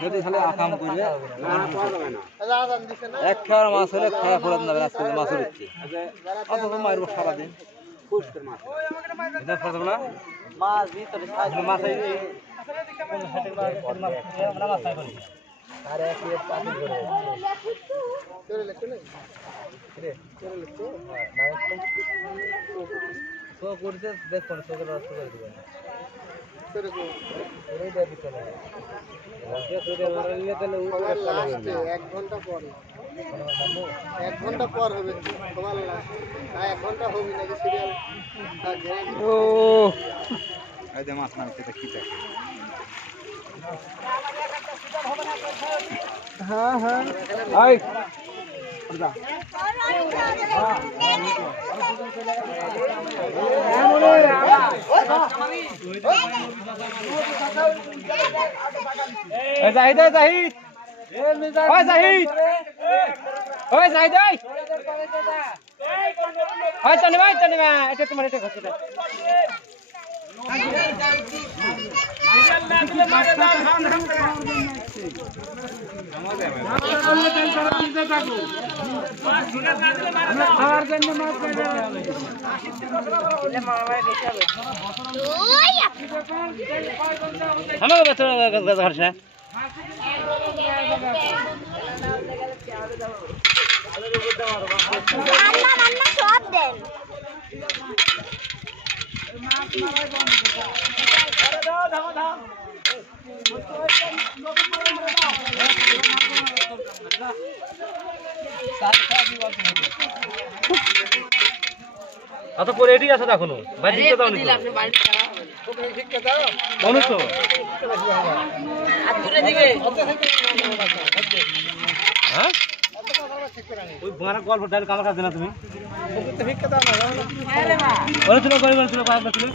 সেটি খালি আকাম করবে এক খাওয়ার মাছ হলে খাওয়া ফোরাত যাবে আজকে মাছ হচ্ছে অত মারবো সারাদিন মাছ ভিতরে মাছ আর এক পানি ধরে তো করছে দেখুন চোখের রাস্তা করে দিবেন এক ঘন্টা পর হবে তোমার 1 ঘন্টা হবে নাকি সিরিয়াল ও এই যে মাছ নামছে এটা কি থাকে হ্যাঁ হ্যাঁ আই জাহিদ জাহিদ ওই জাহিদ ওই জাহিদ ওই তনিমা এটা তোমার এটা করতে দাও আচ্ছা পরে এটি আছে এখনো বাইরে দিতে দাও নি আপনি বাইরে ওকে ঠিক কথা বলো তো আর দূরে দিকে হ্যাঁ ওই বাংলা গল্প ডাল কামার কাজ না তুমি ওকে ঠিক কথা না বলে তুমি